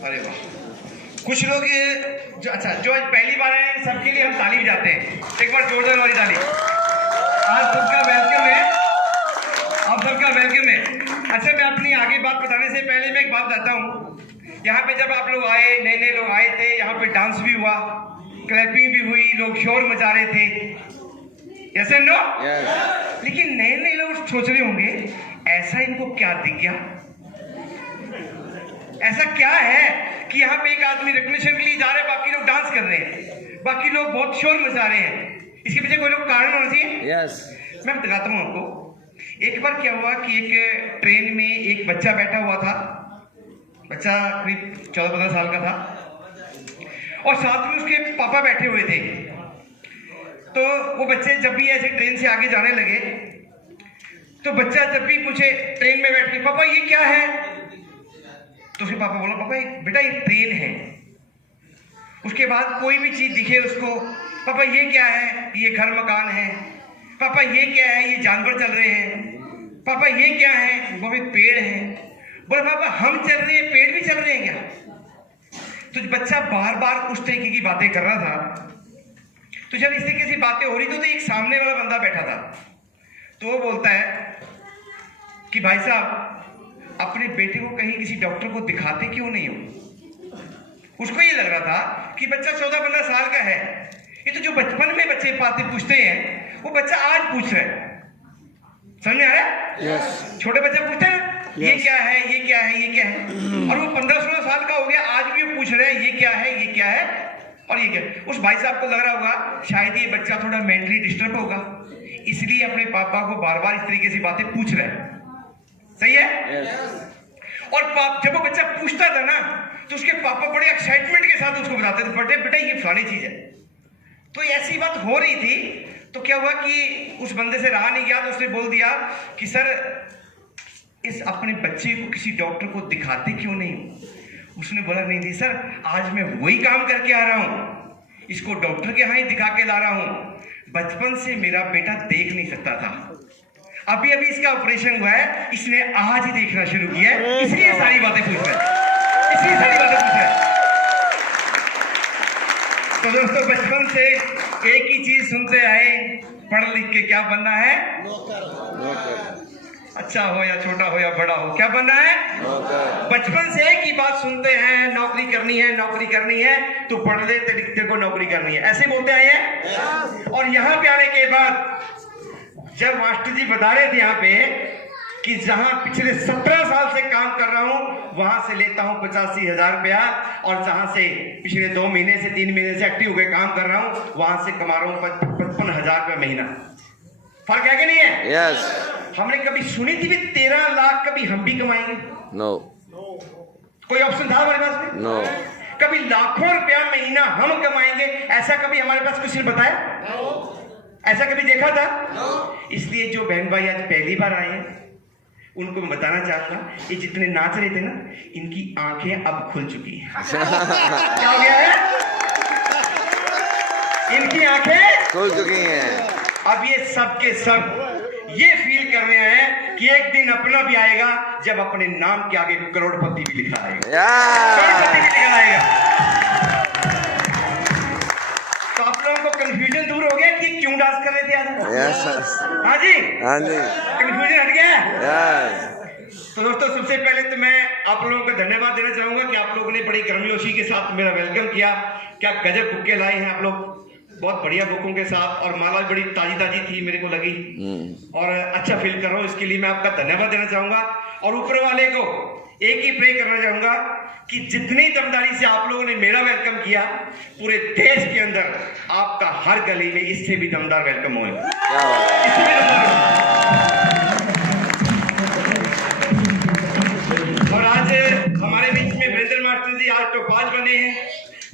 अरे वाह, कुछ लोग जो जो पहली बार आए सबके लिए हम ताली बजाते हैं। एक बार जोरदार वाली ताली। आज सबका वेलकम है, आप सबका वेलकम है। अच्छा, मैं अपनी आगे बात बताने से पहले मैं एक बात बताता हूँ। यहाँ पे जब आप लोग आए, नए नए लोग आए थे, यहाँ पे डांस भी हुआ, क्लैपिंग भी हुई, लोग शोर मचा रहे थे, यस एंड नो? लेकिन नए नए लोग सोच रहे होंगे ऐसा इनको क्या दिख गया, ऐसा क्या है कि यहाँ पे एक आदमी रिकॉग्निशन के लिए जा रहे हैं, बाकी लोग डांस कर रहे हैं, बाकी लोग बहुत शोर मचा रहे हैं। इसके पीछे कोई लोग कारण होना चाहिए। यस, मैं बताता हूँ आपको। एक बार क्या हुआ कि एक ट्रेन में एक बच्चा बैठा हुआ था, बच्चा करीब 14-15 साल का था, और साथ में उसके पापा बैठे हुए थे। तो वो बच्चे जब भी ऐसे ट्रेन से आगे जाने लगे तो बच्चा जब भी पूछे ट्रेन में बैठ के, पापा ये क्या है, तो उसके पापा बोला, पापा बेटा ये ट्रेन है। उसके बाद कोई भी चीज दिखे उसको, पापा ये क्या है, ये घर मकान है। पापा ये क्या है, ये जानवर चल रहे हैं। पापा ये क्या है, वो भी पेड़ है। बोले पापा हम चल रहे हैं, पेड़ भी चल रहे हैं क्या? तो बच्चा बार बार उस तरीके की बातें कर रहा था। तो जब इस तरीके से बातें हो रही तो एक सामने वाला बंदा बैठा था, तो वो बोलता है कि भाई साहब अपने बेटे को कहीं किसी डॉक्टर को दिखाते क्यों नहीं हो? उसको ये लग रहा था कि बच्चा 14-15 साल का है, ये तो जो बचपन में बच्चे बातें पूछते हैं वो बच्चा आज पूछ रहा है। समझ में आ रहा है? यस। छोटे बच्चे पूछते हैं ना, ये क्या है, ये क्या है, ये क्या है, और वो 15-16 साल का हो गया, आज भी वो पूछ रहे हैं ये क्या है, ये क्या है और ये क्या। उस भाई साहब को लग रहा होगा शायद ये बच्चा थोड़ा मेंटली डिस्टर्ब होगा, इसलिए अपने पापा को बार बार इस तरीके से बातें पूछ रहे हैं। सही है? और जब वो बच्चा पूछता था ना तो उसके पापा बड़े एक्साइटमेंट के साथ उसको बताते थे, बेटे बेटा ये फलानी चीज है। तो ऐसी बात हो रही थी, तो क्या हुआ कि उस बंदे से रहा नहीं गया, तो उसने बोल दिया कि सर इस अपने बच्चे को किसी डॉक्टर को दिखाते क्यों नहीं? उसने बोला नहीं नहीं सर, आज मैं वही काम करके आ रहा हूँ, इसको डॉक्टर के यहाँ ही दिखा के ला रहा हूँ। बचपन से मेरा बेटा देख नहीं सकता था, अभी अभी इसका ऑपरेशन हुआ है, इसने आज ही देखना शुरू किया है, इसलिए सारी बातें पूछ रहे हैं, इसलिए सारी बातें पूछ रहे हैं। तो दोस्तों बचपन से एक ही चीज सुनते आए, पढ़ लिख के क्या बनना है? नौकर। अच्छा हो या छोटा हो या बड़ा हो, क्या बनना है? नौकर। बचपन से एक ही बात सुनते हैं, नौकरी करनी है, नौकरी करनी है, तो पढ़ लेते लिखते को नौकरी करनी है, ऐसे बोलते आए हैं। और यहाँ पे आने के बाद जब मास्टर जी बता रहे थे यहाँ पे कि जहां पिछले 17 साल से काम कर रहा हूं वहां से लेता हूं 85,000 रुपया, और जहां से पिछले 2 महीने से 3 महीने से एक्टिव होकर काम कर रहा हूं वहां से कमा रहा हूं 55,000 रुपया महीना। फर्क है कि नहीं है? यस। हमने कभी सुनी थी भी 13 लाख कभी हम भी कमाएंगे? नो। कोई ऑप्शन था हमारे पास में? नो। कभी लाखों रुपया महीना हम कमाएंगे, ऐसा कभी हमारे पास किसी ने बताया? ऐसा कभी देखा था? इसलिए जो बहन भाई आज पहली बार आए हैं उनको मैं बताना चाहूंगा, ये जितने नाच रहे थे ना, इनकी आंखें अब खुल चुकी हैं। क्या हो गया है? इनकी आंखें खुल चुकी हैं। अब ये सब के सब ये फील कर रहे हैं कि एक दिन अपना भी आएगा जब अपने नाम के आगे करोड़पति भी लिखा आएगा, करोड़पति भी लिखा आएगा। तो आप लोगों को कंफ्यूजन दूर हो गया कि क्यों डांस कर रहे थे आज? यस। हाँ जी, हाँ जी। कंफ्यूजन हट गया। यस। तो दोस्तों सबसे पहले तो मैं आप लोगों को धन्यवाद देना चाहूंगा कि आप लोगों ने बड़ी गर्मजोशी के साथ मेरा वेलकम किया। क्या गजब बुके लाए हैं आप लोग, बहुत बढ़िया बुकों के साथ, और माला बड़ी ताजी ताजी थी मेरे को लगी, और अच्छा फील कर रहा हूँ, इसके लिए मैं आपका धन्यवाद देना चाहूंगा। और ऊपर वाले को एक ही प्रे करना चाहूंगा कि जितनी दमदारी से आप लोगों ने मेरा वेलकम किया, पूरे देश के अंदर आपका हर गली में इससे भी दमदार वेलकम हो, इससे भी और आज हमारे बीच में वीरेंद्र मास्टर जी आज तो 5 बने हैं।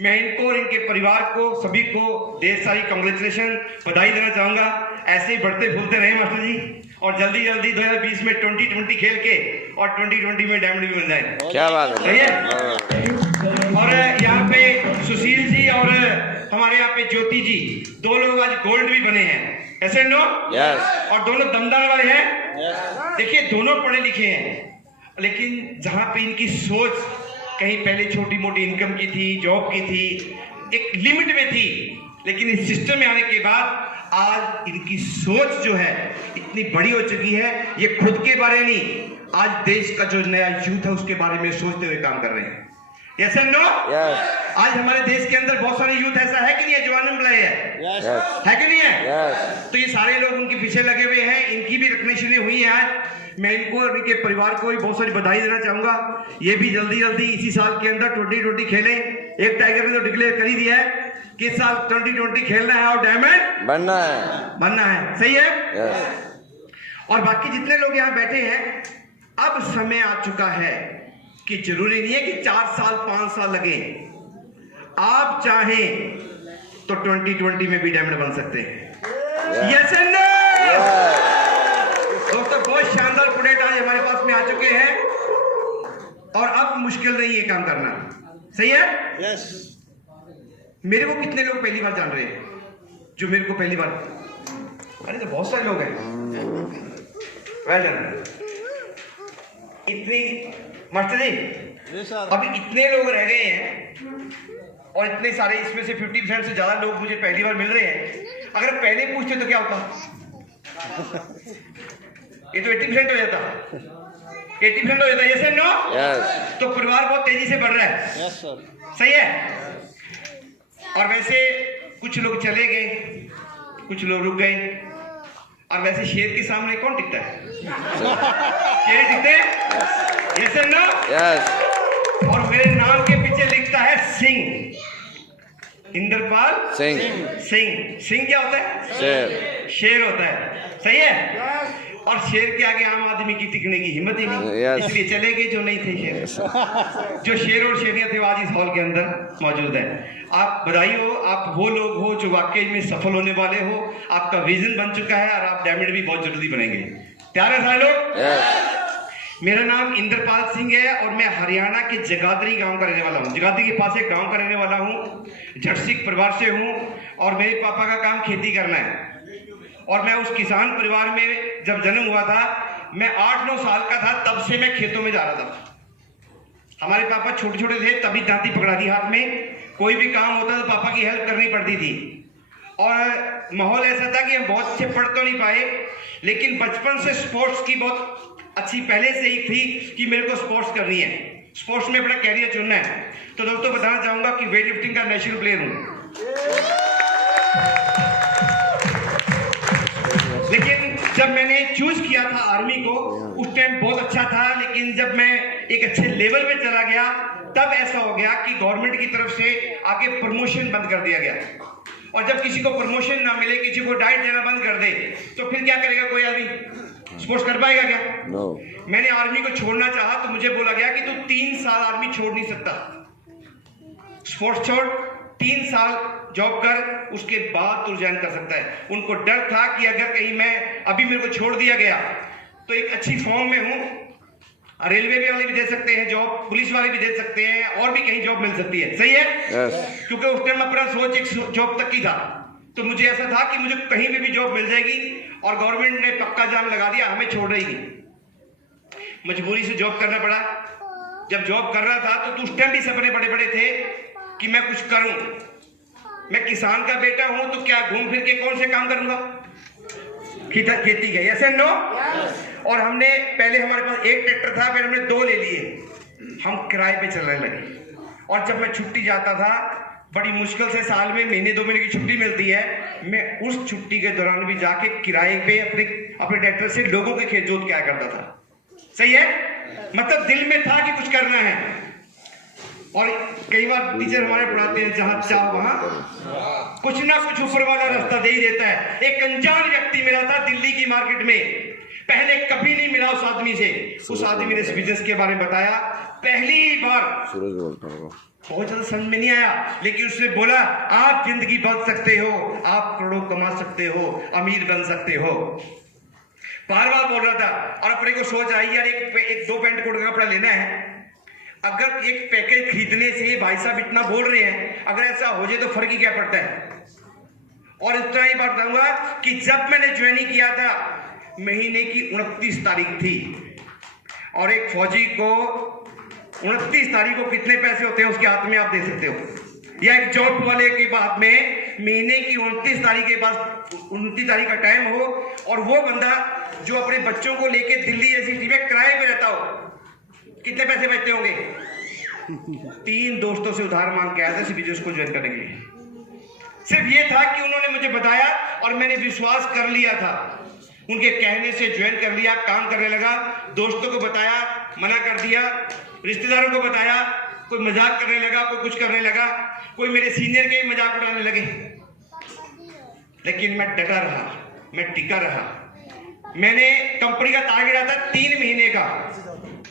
मैं इनको और इनके परिवार को सभी को ढेर सारी कांग्रेचुलेशन, बधाई देना चाहूंगा। ऐसे ही बढ़ते फूलते रहे मास्टर जी, और जल्दी जल्दी 2020 में 2020 खेल के और 2020 में डायमंड भी बन जाए। क्या बात है? सही है। और यहाँ पे सुशील जी और हमारे यहाँ पे ज्योति जी, 2 लोग आज गोल्ड भी बने हैं, ऐसे नो? यस। और दोनों दमदार वाले हैं। देखिए दोनों पढ़े लिखे हैं, लेकिन जहाँ पे इनकी सोच कहीं पहले छोटी मोटी इनकम की थी, जॉब की थी, एक लिमिट में थी, लेकिन इस सिस्टम में आने के बाद आज इनकी सोच जो है इतनी बड़ी हो चुकी है, ये खुद के बारे नहीं, आज देश का जो नया यूथ है उसके बारे में सोचते हुए काम कर रहे हैं। Yes and no? आज हमारे देश के अंदर बहुत सारे यूथ ऐसा है कि नहीं है, जवान एम्प्लॉय है कि नहीं है? तो ये सारे लोग उनके पीछे लगे हुए हैं, इनकी भी रिकग्निशन हुई है। आज मैं इनको और इनके परिवार को भी बहुत सारी बधाई देना चाहूंगा। ये भी जल्दी जल्दी इसी साल के अंदर 2020 खेलें। एक टाइगर ने तो डिक्लेयर कर ही दिया है कि इस साल 2020 खेलना है और डायमंड बनना है। सही है? और बाकी जितने लोग यहाँ बैठे हैं, अब समय आ चुका है कि जरूरी नहीं है कि 4 साल 5 साल लगे। आप चाहें तो 2020 में भी डायमंड बन सकते हैं। Yes and no? दोस्तों, बहुत शानदार प्रोडक्ट आज हमारे पास में आ चुके हैं और अब मुश्किल नहीं है काम करना। सही है? यस। मेरे को कितने लोग पहली बार जान रहे हैं? जो मेरे को पहली बार, अरे तो बहुत सारे लोग हैं। Well done. इतनी मास्टर जी, अभी इतने लोग रह गए हैं और इतने सारे, इसमें से 50% से ज्यादा लोग मुझे पहली बार मिल रहे हैं। अगर पहले पूछते तो क्या होता? ये तो 80% हो जाता। 80% हो जाता है। Yes and no? तो परिवार बहुत तेजी से बढ़ रहा है। Yes sir. सही है? और वैसे कुछ लोग चले गए, कुछ लोग रुक गए, और वैसे शेर के सामने कौन टिकता है? शेर टिकते हैं। Yes and no? यस। और मेरे नाम के पीछे लिखता है सिंह, इंद्रपाल सिंह। सिंह। सिंह क्या होता है? शेर। शेर होता है। सही है? और शेर के आगे आम आदमी की टिकने की हिम्मत ही नहीं, इसलिए चले गए जो नहीं थे शेर। जो शेर और शेरियां थे आज इस हॉल के अंदर मौजूद है। आप बधाई हो, आप वो लोग हो जो वाकई में सफल होने वाले हो। आपका विजन बन चुका है और आप डायमंड भी बहुत जल्दी बनेंगे। तैयार है सारे लोग? मेरा नाम इंद्रपाल सिंह है और मैं हरियाणा के जगाधरी गांव का रहने वाला हूँ। जगाधरी के पास एक गांव का रहने वाला हूँ। झटसिख परिवार से हूँ और मेरे पापा का काम खेती करना है। और मैं उस किसान परिवार में जब जन्म हुआ था, मैं 8-9 साल का था, तब से मैं खेतों में जा रहा था। हमारे पापा छोटे छोटे थे तभी दांती पकड़ा दी हाथ में। कोई भी काम होता तो पापा की हेल्प करनी पड़ती थी। और माहौल ऐसा था कि हम बहुत अच्छे पढ़ तो नहीं पाए, लेकिन बचपन से स्पोर्ट्स की बहुत अच्छी पहले से ही थी कि मेरे को स्पोर्ट्स करनी है, स्पोर्ट्स में अपना कैरियर चुनना है। तो दोस्तों बताना चाहूंगा कि वेट लिफ्टिंग का नेशनल प्लेयर हूँ। लेकिन जब मैंने चूज किया था आर्मी को, उस टाइम बहुत अच्छा था, लेकिन जब मैं एक अच्छे लेवल पे चला गया तब ऐसा हो गया कि गवर्नमेंट की तरफ से आगे प्रमोशन बंद कर दिया गया। और जब किसी को प्रमोशन ना मिले, किसी को डाइट देना बंद कर दे, तो फिर क्या करेगा कोई आदमी? स्पोर्ट्स कर पाएगा क्या? No. मैंने आर्मी को छोड़ना चाहा तो मुझे बोला गया कि तू 3 साल आर्मी छोड़ नहीं सकता, स्पोर्ट्स छोड़, 3 साल जॉब कर, उसके बाद तू ज्वाइन कर सकता है। उनको डर था कि अगर कहीं मैं अभी मेरे को छोड़ दिया गया तो एक अच्छी फॉर्म में हूं, रेलवे वाले भी दे सकते हैं जॉब, पुलिस वाले भी दे सकते हैं, और भी कहीं जॉब मिल सकती है। सही है? क्योंकि उस टाइम अपना सोच एक जॉब तक की था, तो मुझे ऐसा था कि मुझे कहीं पे भी जॉब मिल जाएगी, और गवर्नमेंट ने पक्का जाम लगा दिया, हमें छोड़ रही नहीं। मजबूरी से जॉब करना पड़ा। जब जॉब कर रहा था तो उस टाइम भी सपने बड़े बड़े थे कि मैं कुछ करूं। मैं किसान का बेटा हूं तो क्या घूम फिर के कौन से काम करूंगा? खेती का। Yes and no? और हमने पहले, हमारे पास एक ट्रैक्टर था, फिर हमने 2 ले लिए, हम किराए पे चलने लगे। और जब मैं छुट्टी जाता था, बड़ी मुश्किल से साल में महीने 2 महीने की छुट्टी मिलती है, मैं उस छुट्टी के दौरान भी जाके किराए पे अपने ट्रैक्टर से लोगों के खेत जोत के आया करता था। सही है? मतलब दिल में था कि कुछ करना है। और कई बार टीचर हमारे पढ़ाते हैं, जहां चाह वहां कुछ ना कुछ ऊपर वाला रास्ता दे ही देता है। एक अनजान व्यक्ति मिला था दिल्ली की मार्केट में, पहले कभी नहीं मिला उस आदमी से। उस आदमी ने इस बिजनेस के बारे में बताया, पहली बार बहुत ज्यादा समझ में नहीं आया, लेकिन उसने बोला आप जिंदगी बदल सकते हो, आप करोड़ों कमा सकते हो, अमीर बन सकते हो। बार बार बोल रहा था। और अपने को सोच आई यार, एक 2 पैंट कोट का कपड़ा लेना है, अगर एक पैकेज खरीदने से भाई साहब इतना बोल रहे हैं, अगर ऐसा हो जाए तो फर्क ही क्या पड़ता है। और इतना ही बात बताऊंगा कि जब मैंने ज्वाइनिंग किया था, महीने की 29 तारीख थी, और एक फौजी को 29 तारीख को कितने पैसे होते हैं उसके हाथ में आप दे सकते हो। या एक जॉब वाले के बाद में महीने की 29 तारीख के बाद 29 तारीख का टाइम हो और वो बंदा जो अपने बच्चों को लेके दिल्ली जैसी सिटी में किराए पे रहता हो, कितने पैसे बचते होंगे? 3 दोस्तों से उधार मांग के आया था इस बिजनेस को ज्वाइन करने के लिए। सिर्फ ये था कि उन्होंने मुझे बताया और मैंने विश्वास कर लिया था, उनके कहने से ज्वाइन कर लिया, काम करने लगा। दोस्तों को बताया, मना कर दिया, रिश्तेदारों को बताया, कोई मजाक करने लगा, कोई कुछ करने लगा, कोई मेरे सीनियर के मजाक उड़ाने लगे, लेकिन मैं डटा रहा, मैं टिका रहा। मैंने कंपनी का टारगेट आता 3 महीने का,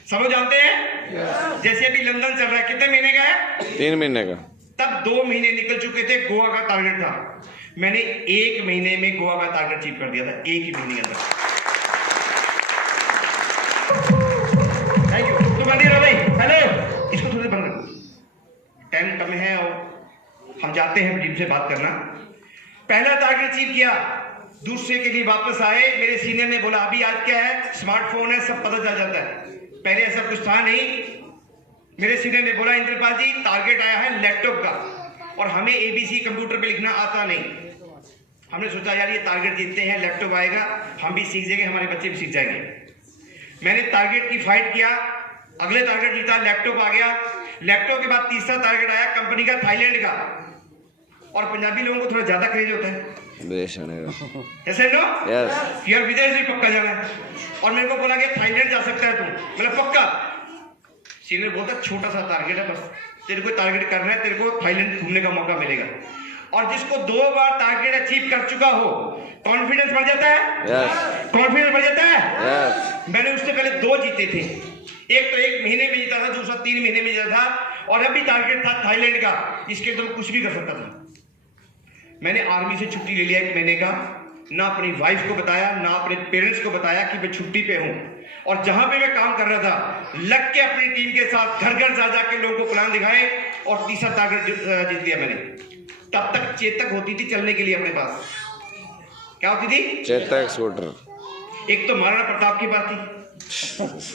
सब लोग जानते हैं। जैसे अभी लंदन चल रहा है, कितने महीने का है? 3 महीने का। तब 2 महीने निकल चुके थे, गोवा का टारगेट था। मैंने 1 महीने में गोवा का टारगेट अचीव कर दिया था, 1 ही महीने के अंदर। Thank you. तो बंदी रहो भाई, हेलो, इसको थोड़ी बंद करो, टाइम कम है और हम जाते हैं टीम से बात करना। पहला टारगेट अचीव किया, दूसरे के लिए वापस आए। मेरे सीनियर ने बोला अभी आज क्या है, स्मार्टफोन है, सब पता चल जाता है। पहले ऐसा कुछ था नहीं। मेरे सीनियर ने बोला इंद्रपाल जी टारगेट आया है लैपटॉप का और हमें एबीसी कंप्यूटर पे लिखना आता नहीं। हमने सोचा यार ये टारगेट जीतते हैं, लैपटॉप आएगा, हम भी सीख जाएंगे, हमारे बच्चे भी सीख जाएंगे। मैंने टारगेट की फाइट किया, अगले टारगेट जीता, लैपटॉप आ गया। लैपटॉप के बाद तीसरा टारगेट आया कंपनी का, थाईलैंड का। और पंजाबी लोगों को थोड़ा ज्यादा क्रेज होता है, ऐसे नो यार विदेश भी पक्का जाना है। और मेरे को बोला कि थाईलैंड जा सकता है तू, मतलब पक्का। सीनियर बोलता छोटा सा टारगेट है, बस तेरे को टारगेट करना है, तेरे को थाईलैंड घूमने का मौका मिलेगा। और जिसको 2 बार टारगेट अचीव कर चुका हो, कॉन्फिडेंस बढ़ जाता है, कॉन्फिडेंस बढ़ जाता है। मैंने उससे पहले 2 जीते थे, एक तो 1 महीने में जीता था, दूसरा 3 महीने में जीता था। और अभी टारगेट था थाईलैंड का, इसके तो कुछ भी कर सकता था। मैंने आर्मी से छुट्टी ले लिया 1 महीने का, ना अपनी वाइफ को बताया, ना अपने पेरेंट्स को बताया कि मैं छुट्टी पे हूं। और जहां पे मैं काम कर रहा था, लग के अपनी टीम के साथ घर घर जा जाके लोगों को प्लान दिखाए और तीसरा टारगेट जीत लिया मैंने। तब तक चेतक होती थी चलने के लिए अपने पास। क्या होती थी? चेतक स्कूटर। एक तो महाराणा प्रताप के पास थी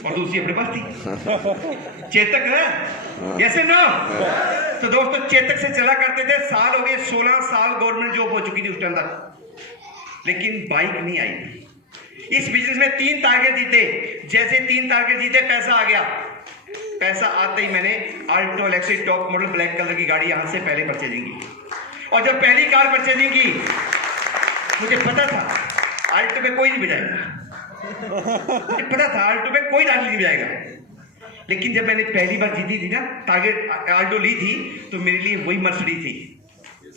और दूसरी अपने पास थी। चेतक है, ऐसे ना। तो दोस्तों चेतक से चला करते थे, साल हो गए, 16 साल गवर्नमेंट जॉब हो चुकी थी उस टाइम तक, लेकिन बाइक नहीं आई। इस बिजनेस में 3 टारगेट जीते, जैसे 3 टारगेट जीते पैसा आ गया। पैसा आते ही मैंने Alto LXI top model black colour की गाड़ी यहां से पहले परचेजिंग की। और जब पहली कार परचेजिंग की, मुझे पता था आल्टो पे कोई नहीं बजाएगा, मुझे पता था आल्टो पे कोई गाड़ी नहीं बजाएगा। लेकिन जब मैंने पहली बार जीती थी ना, टारगेट आल्टो ली थी, तो मेरे लिए वही मर्सिडीज थी।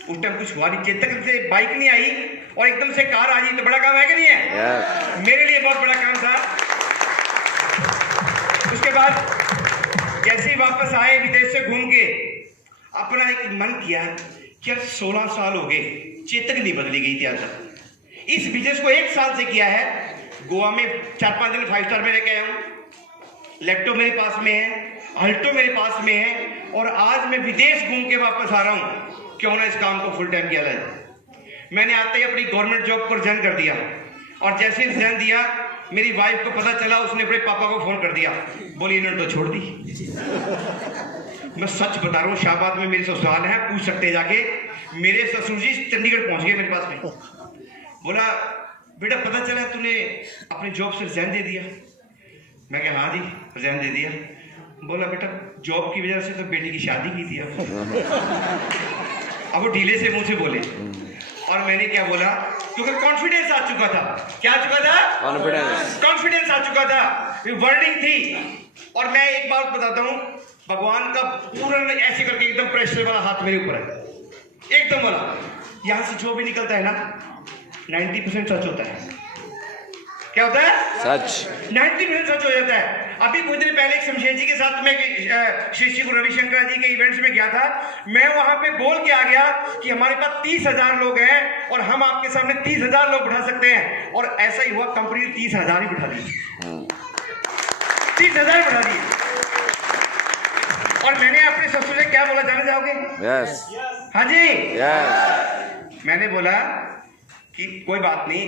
उस टाइम कुछ हुआ नहीं, चेतक से बाइक नहीं आई और एकदम से कार आ गई, तो बड़ा काम है कि नहीं है? मेरे लिए बहुत बड़ा काम था। उसके बाद जैसे ही वापस आए विदेश से घूम के, अपना एक मन किया कि यार 16 साल हो गए, चेतक नहीं बदली गई थी आज तक। इस बिजनेस को 1 साल से किया है। गोवा में 4-5 दिन 5 स्टार में रह के आया हूं, लैपटॉप मेरे पास में है, अल्टो मेरे पास में है, और आज मैं विदेश घूम के वापस आ रहा हूं। क्यों ना इस काम को फुल टाइम किया जाए। मैंने आते ही अपनी गवर्नमेंट जॉब को रिजाइन कर दिया, और जैसे ही रिजाइन दिया, मेरी वाइफ को पता चला, उसने अपने पापा को फोन कर दिया, बोली इन्होंने तो छोड़ दी। मैं सच बता रहा हूँ, शाहबाद में मेरे ससुराल है, पूछ सकते हैं जाके। मेरे ससुर जी चंडीगढ़ पहुंच गए मेरे पास में। बोला बेटा पता चला तूने अपनी जॉब से रिजाइन दे दिया। मैं कहा हाँ जी रिजाइन दे दिया। बोला बेटा जॉब की वजह से तो बेटी की शादी की थी अब वो ढीले से मुंह से बोले। और मैंने क्या बोला, क्योंकि कॉन्फिडेंस आ चुका था। क्या आ चुका था? कॉन्फिडेंस आ चुका था, वर्डिंग थी। और मैं एक बात बताता हूँ, भगवान का पूरा ऐसे करके एकदम प्रेशर वाला हाथ मेरे ऊपर है, एकदम वाला। यहां से जो भी निकलता है ना 90% सच होता है। क्या होता है? सच। 90% सच हो जाता है। अभी कुछ दिन पहले एक शमशेर जी के साथ मैं श्री श्री गुरु रविशंकर जी के इवेंट्स में गया था। मैं वहां पे बोल के आ गया कि हमारे पास 30,000 लोग हैं और हम आपके सामने 30,000 लोग बिठा सकते हैं। और ऐसा ही हुआ, कंपनी ने 30,000 ही बिठा दिए, 30,000 बिठा दिए। और मैंने अपने ससुर से क्या बोला जानना चाहोगे? यस। हाँ जी यस। मैंने बोला कि कोई बात नहीं,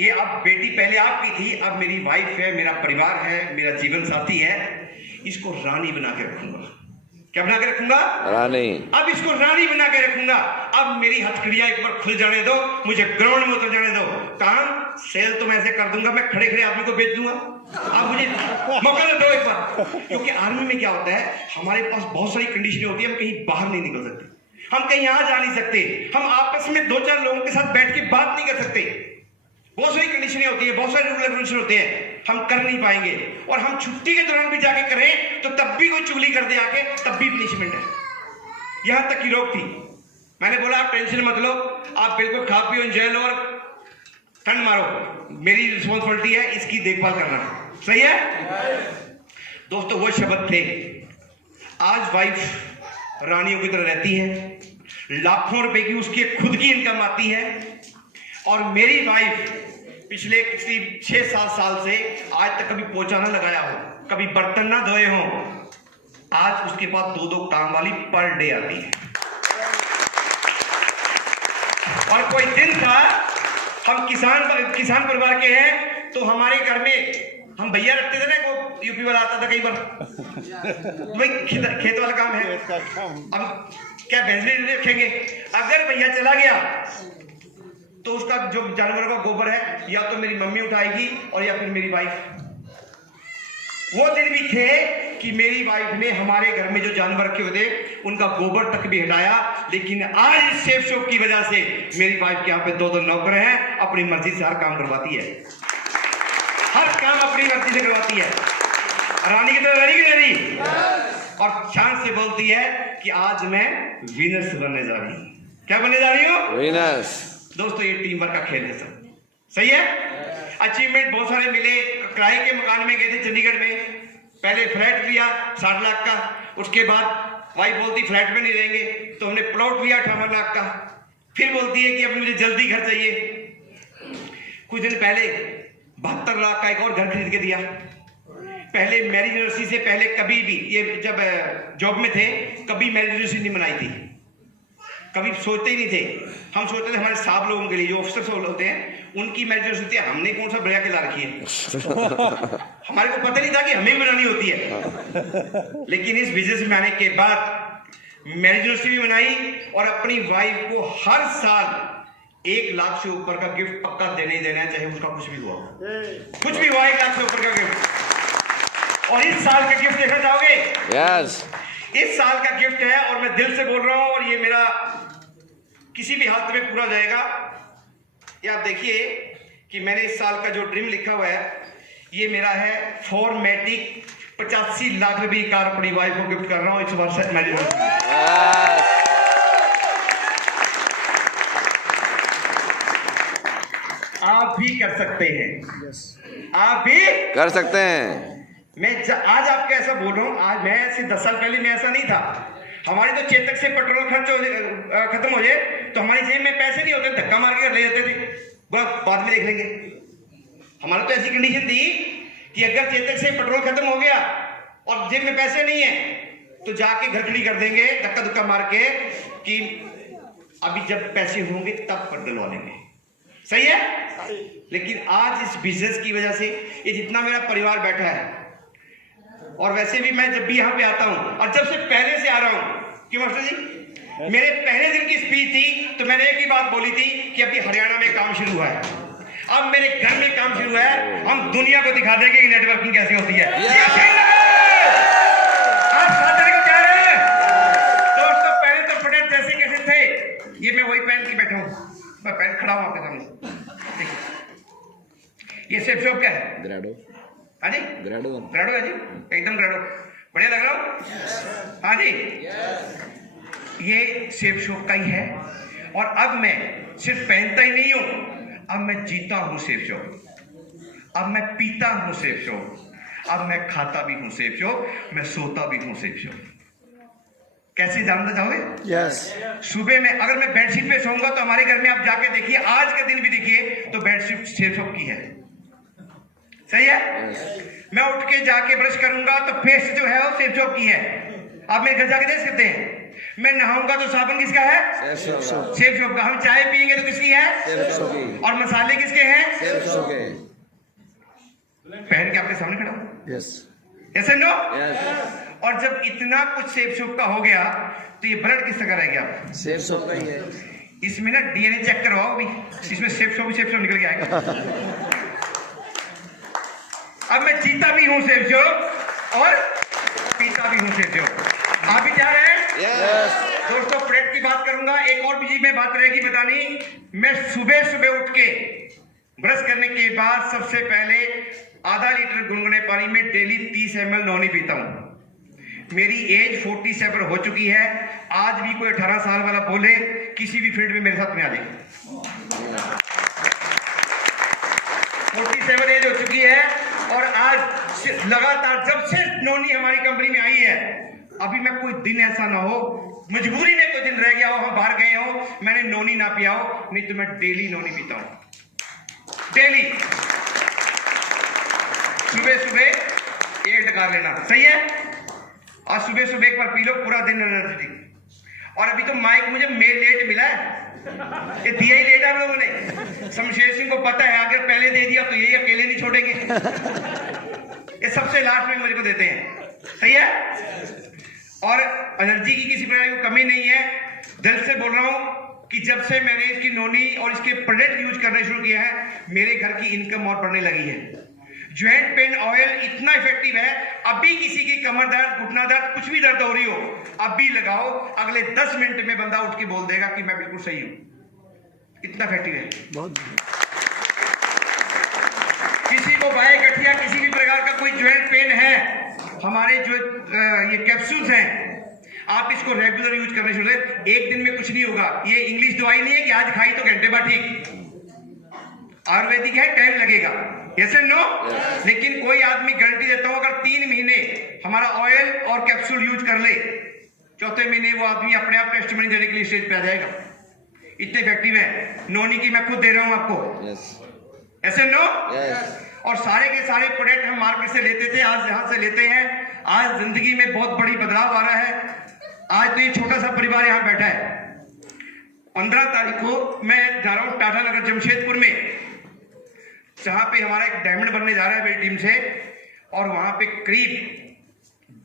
ये अब बेटी पहले आपकी थी, अब मेरी वाइफ है, मेरा परिवार है, मेरा जीवन साथी है। इसको रानी बना के रखूंगा। क्या बना के रखूंगा? रानी। अब इसको रानी बना के रखूंगा। अब मेरी हथकड़ियां एक बार खुल जाने दो, मुझे ग्राउंड में उतर जाने दो, काम सेल तो मैं ऐसे कर दूंगा, मैं खड़े खड़े आदमी को बेच दूंगा। अब मुझे मौका तो दो एक बार। क्योंकि आर्मी में क्या होता है, हमारे पास बहुत सारी कंडीशनें होती है, हम कहीं बाहर नहीं निकल सकते, हम कहीं यहाँ जा नहीं सकते, हम आपस में 2-4 लोगों के साथ बैठ के बात नहीं कर सकते, बहुत सारी कंडीशनें होती है, बहुत सारे रूल रेगुलेशन होते हैं, हम कर नहीं पाएंगे। और हम छुट्टी के दौरान भी जाके करें तो तब भी कोई चुगली कर दे आके, तब भी पनिशमेंट है। यहां तक की रोक थी। मैंने बोला आप टेंशन मत लो, आप बिल्कुल खा पियो, एंजॉय लो और ठंड मारो, मेरी रिस्पॉन्सिबिलिटी है इसकी देखभाल करना। सही है दोस्तों, वो शब्द थे। आज वाइफ रानियों की तरह रहती है, लाखों रुपए की उसकी खुद की इनकम आती है, और मेरी वाइफ पिछले 6-7 साल से आज तक कभी पोछा ना लगाया हो, कभी बर्तन ना धोए हो, आज उसके पास 2-2 काम वाली पर डे आती है। और कोई दिन था, हम किसान परिवार के हैं, तो हमारे घर में हम भैया रखते थे ना, वो यूपी वाला आता था कई बार, भाई खेत वाला काम है, अब क्या भैंस भी रखेंगे, अगर भैया चला गया तो उसका जो जानवर का गोबर है या तो मेरी मम्मी उठाएगी और या फिर मेरी वाइफ। वो दिन भी थे कि मेरी वाइफ ने हमारे घर में जो जानवर रखे हुए थे उनका गोबर तक भी हटाया। लेकिन आज इस सेफ शॉप की वजह से मेरी वाइफ के यहाँ पे 2-2 नौकर हैं, अपनी मर्जी से हर काम करवाती है, हर काम अपनी मर्जी से करवाती है, रानी की तरह रानी की रानी, और शान से बोलती है कि आज मैं वीनस बनने जा रही हूँ। क्या बनने जा रही हूँ? वीनस। दोस्तों ये टीम वर्क का खेल है सब। सही है, अचीवमेंट बहुत सारे मिले। किराए के मकान में गए थे चंडीगढ़ में, पहले फ्लैट लिया 60 लाख का, उसके बाद वाइफ बोलती फ्लैट में नहीं रहेंगे, तो हमने प्लॉट लिया 58 लाख का, फिर बोलती है कि अब मुझे जल्दी घर चाहिए। कुछ दिन पहले 72 लाख का एक और घर खरीद के दिया। पहले मैरिज एनिवर्सरी से पहले कभी भी, ये जब जॉब में थे, कभी मैरिज एनिवर्सरी नहीं मनाई थी, कभी सोचते ही नहीं थे। हम सोचते थे हमारे साहब लोगों के लिए, जो ऑफिसर्स होते हैं, उनकी मैरिज एनिवर्सरी हमने कौन सा बढ़िया के ला रखी है। हमारे को पता नहीं था कि हमें बनानी होती है। लेकिन इस बिजनेस में आने के बाद मैरिज एनिवर्सरी भी मनाई, और अपनी वाइफ को हर साल 1 लाख से ऊपर का गिफ्ट पक्का देने ही देना है, चाहे उसका कुछ भी हुआ, कुछ भी हुआ 1 लाख से ऊपर का गिफ्ट। और इस साल का गिफ्ट देखना चाहोगे? यस। इस साल का गिफ्ट है, और मैं दिल से बोल रहा हूं, और ये मेरा किसी भी हालत में पूरा जाएगा। ये आप देखिए कि मैंने इस साल का जो ड्रीम लिखा हुआ है, ये मेरा है फॉर्मेटिक 85 लाख रुपए की कार अपनी वाइफ को गिफ्ट कर रहा हूं इस वर्ष मैरिज में। आप भी कर सकते हैं, आप भी कर सकते हैं। मैं आज आपको ऐसा बोल रहा हूं, आज मैं ऐसे 10 साल पहले मैं ऐसा नहीं था। हमारी तो चेतक से पेट्रोल खत्म हो जाए तो हमारी जेब में पैसे नहीं होते, धक्का मार के ले जाते थे, बाद में देख लेंगे। हमारा तो ऐसी कंडीशन थी कि अगर चेतक से पेट्रोल खत्म हो गया और जेब में पैसे नहीं है तो जाके घर खड़ी कर देंगे धक्का धक्का मार के कि अभी जब पैसे होंगे तब पर डलवा लेंगे। सही है। लेकिन आज इस बिजनेस की वजह से ये जितना मेरा परिवार बैठा है, और वैसे भी मैं जब भी यहाँ पे आता हूँ, और जब से पहले से आ रहा हूँ, क्यों मास्टर जी, मेरे पहले दिन की स्पीच थी तो मैंने एक ही बात बोली थी कि अभी हरियाणा में काम शुरू हुआ है, अब मेरे घर में काम शुरू है, हम दुनिया को दिखा देंगे कि नेटवर्किंग कैसे होती है। आप साथ देने को तैयार हैं? दोस्तों पहले तो फटे जैसे कैसे थे, ये मैं वही पहन के बैठा हूँ, मैं पहन खड़ा हूँ आपके सामने। ये सेफ शॉप क्या है? ग्रेडो। हाँ जी, ग्रेडो है जी, एकदम ग्रेडो, बढ़िया लग रहा हूँ। हाँ जी, ये सेफ शॉप का ही है, और अब मैं सिर्फ पहनता ही नहीं हूँ, अब मैं जीता हूँ सेफ शॉप, अब मैं पीता हूँ सेफ शॉप, अब मैं खाता भी हूँ सेफ शॉप, मैं सोता भी हूँ सेफ शॉप। कैसे जानना चाहोगे? यस। सुबह में अगर मैं बेडशीट पे सोऊंगा तो हमारे घर में आप जाके देखिए, आज के दिन भी देखिए तो बेडशीट सेफ शॉप की है। सही है। मैं उठ के जाके ब्रश करूंगा तो पेस्ट जो है वो सेफ शॉप की है। आप मेरे घर जाके देख सकते हैं। मैं नहाऊंगा तो साबुन किसका है? सेफ शॉप का। हम चाय पियेंगे तो किसकी है? सेफ शॉप की। और मसाले किसके हैं? सेफ शॉप के। पहन के आपके सामने खड़ा हूं। यस। ऐसे नो। यस। और जब इतना कुछ सेफ शॉप का हो गया तो ये ब्लड किस तरह रह गया? सेफ शॉप का ही है। इसमें ना डीएनए चेक करवाओ भी, इसमें सेफ शॉप निकल के आएगा। अब मैं जीता भी हूं सेफ शॉप और पीता भी हूं सेफ शॉप। आप भी जा रहे हैं? यस। दोस्तों प्लेट की बात करूंगा, एक और भी में बात रहेगी बतानी। मैं सुबह सुबह उठ के ब्रश करने के बाद सबसे पहले आधा लीटर गुनगुने पानी में डेली 30 ml नौनी पीता हूं। मेरी एज 47 हो चुकी है। आज भी कोई 18 साल वाला बोले किसी भी फील्ड में मेरे साथ में आ जाए। 47 एज हो चुकी है और आज लगातार जब से नौनी हमारी कंपनी में आई है, अभी मैं कोई दिन ऐसा ना हो, मजबूरी में कोई दिन रह गया हो, हम बाहर गए हो, मैंने नौनी ना पिया हो, नहीं तो मैं डेली नौनी पीता हूं। डेली सुबह सुबह एक डकार लेना, सही है? आज सुबह सुबह एक बार पी लो, पूरा दिन एनर्जेटिक। और अभी तो माइक मुझे लेट मिला है, ये दिया ही लेट है हम लोगों ने। शमशेर सिंह को पता है अगर पहले दे दिया तो ये अकेले नहीं छोड़ेंगे, ये सबसे लास्ट में मेरे को देते हैं, सही है? और एनर्जी की किसी प्रकार की कमी नहीं है। दिल से बोल रहा हूं कि जब से मैंने इसकी नोनी और इसके प्रोडक्ट यूज करने शुरू किया है, मेरे घर की इनकम और बढ़ने लगी है। ज्वाइंट पेन ऑयल इतना इफेक्टिव है, अभी किसी की कमर दर्द, घुटना दर्द, कुछ भी दर्द हो रही हो, अभी लगाओ, अगले 10 मिनट में बंदा उठ के बोल देगा कि मैं बिल्कुल सही हूं। इतना इफेक्टिव है। बहुत। किसी को बाएं गठिया, किसी भी प्रकार का कोई ज्वाइंट पेन है, हमारे जो ये कैप्सूल्स हैं, आप इसको रेगुलर यूज करने शुरू करें। एक दिन में कुछ नहीं होगा। ये इंग्लिश दवाई नहीं है कि आज खाई तो घंटे बाद ठीक। आयुर्वेदिक है, टाइम लगेगा, यस एंड नो। लेकिन कोई आदमी गारंटी देता हूं, अगर 3 महीने हमारा ऑयल और कैप्सूल यूज कर ले, चौथे महीने वो आदमी अपने आप टेस्टिमनी देने के लिए स्टेज पे आ जाएगा। इतने इफेक्टिव है। नोनी की मैं खुद दे रहा हूं आपको, यस। ऐसे नो। यस। और सारे के सारे प्रोडक्ट हम मार्केट से लेते थे, आज यहां से लेते हैं। आज जिंदगी में बहुत बड़ी बदलाव आ रहा है। आज तो ये छोटा सा परिवार यहां बैठा है। 15 तारीख को मैं जा रहा हूं टाटा नगर जमशेदपुर में, जहां पे हमारा एक डायमंड बनने जा रहा है मेरी टीम से, और वहां पे करीब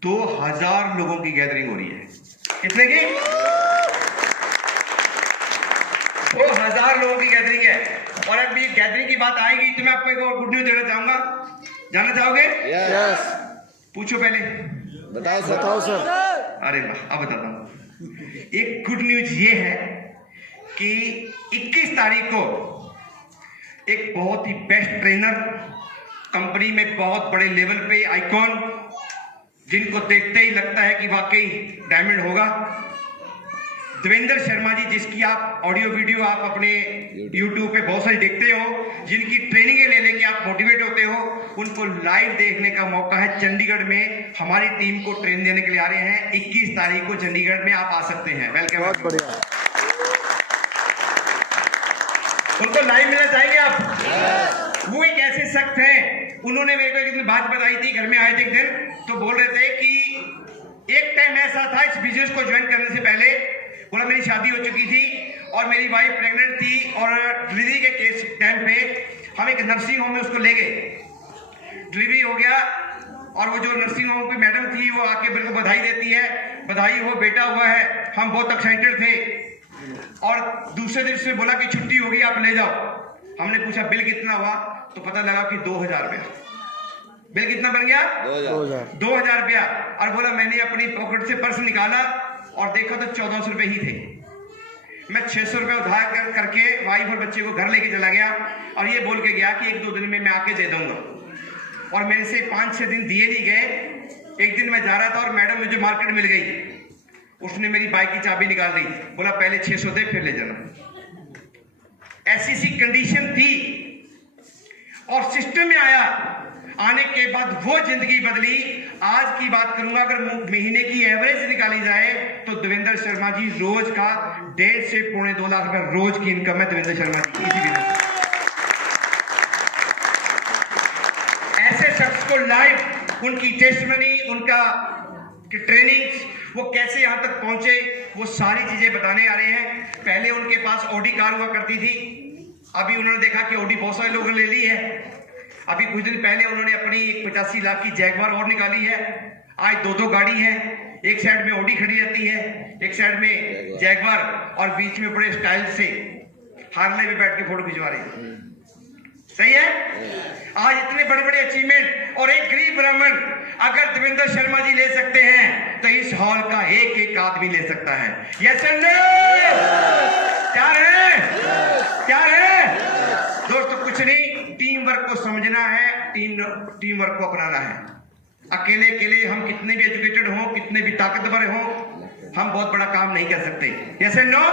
2000 लोगों की गैदरिंग हो रही है। कितने की? 2000 लोगों की गैदरिंग है। और अब ये गैदरिंग की बात आएगी तो मैं आपको एक और गुड न्यूज देना चाहूंगा। जानना चाहोगे? यस। पूछो पहले। बताओ सर। अरे वाह, अब बताता हूं। एक गुड न्यूज ये है कि 21 तारीख को एक बहुत ही बेस्ट ट्रेनर, कंपनी में बहुत बड़े लेवल पे आइकॉन, जिनको देखते ही लगता है कि वाकई डायमंड होगा, देवेंद्र शर्मा जी, जिसकी आप ऑडियो वीडियो आप अपने YouTube पे बहुत सारी देखते हो, जिनकी ट्रेनिंगें ले लेके आप मोटिवेट होते हो, उनको लाइव देखने का मौका है। चंडीगढ़ में हमारी टीम को ट्रेन देने के लिए आ रहे हैं। 21 तारीख को चंडीगढ़ में आप आ सकते हैं। वेलकम। बहुत बढ़िया। उनको लाइव मिलना चाहेंगे आप? वो एक ऐसे सख्त हैं, उन्होंने मेरे को एक दिन बात बताई थी, घर में आए थे एक दिन, तो बोल रहे थे कि एक टाइम ऐसा था इस बिजनेस को ज्वाइन करने से पहले, बोला मेरी शादी हो चुकी थी और मेरी वाइफ प्रेग्नेंट थी, और डिलीवरी के केस टाइम पे हम एक नर्सिंग होम में उसको ले गए। डिलीवरी हो गया और वो जो नर्सिंग होम की मैडम थी वो आके मेरे को बधाई देती है, बधाई हो, बेटा हुआ है। हम बहुत एक्साइटेड थे और दूसरे दिन से बोला कि छुट्टी होगी, आप ले जाओ। हमने पूछा बिल कितना हुआ, तो पता लगा कि 2000 रुपया। बिल कितना बन गया? 2000 रुपया। और बोला मैंने अपनी पॉकेट से पर्स निकाला और देखा तो 1400 रुपए ही थे। मैं 600 रुपए उधार करके वाइफ और बच्चे को घर लेके चला गया और ये बोल के गया कि 1-2 दिन में मैं आके दे दूंगा। और मेरे से 5-6 दिन दिए नहीं गए। एक दिन मैं जा रहा था और मैडम मुझे मार्केट मिल गई, उसने मेरी बाइक की चाबी निकाल दी, बोला पहले 600 दे फिर ले जाना। ऐसी सी कंडीशन थी और सिस्टम में आया। आने के बाद वो जिंदगी बदली। आज की बात करूंगा, अगर महीने की एवरेज निकाली जाए तो देवेंद्र शर्मा जी रोज का 1.5 से 2.25 लाख रुपए रोज की इनकम है देवेंद्र शर्मा जी की। इसी बिजनेस ऐसे शख्स को लाइव, उनकी टेस्टमनी, उनका ट्रेनिंग्स, वो कैसे यहां तक पहुंचे, वो सारी चीजें बताने आ रहे हैं। पहले उनके पास ऑडी कार हुआ करती थी, अभी उन्होंने देखा कि ऑडी बहुत सारे लोगों ने ले ली है। अभी कुछ दिन पहले उन्होंने अपनी एक 85 लाख की जैगवार और निकाली है। आज 2-2 गाड़ी है, एक साइड में ऑडी खड़ी रहती है, एक साइड में जैगवार, और बीच में बड़े स्टाइल से हार्ले में बैठ के फोटो खिंचवा रहे हैं। सही है? आज इतने बड़े बड़े अचीवमेंट, और एक गरीब ब्राह्मण अगर देवेंद्र शर्मा जी ले सकते हैं तो इस हॉल का एक एक आदमी ले सकता है। Yes and no? क्या है? क्या है? दोस्तों कुछ नहीं, टीम वर्क को समझना है, टीम वर्क को अपनाना है। अकेले अकेले हम कितने भी एजुकेटेड हो, कितने भी ताकतवर हो, हम बहुत बड़ा काम नहीं कर सकते। Yes and no?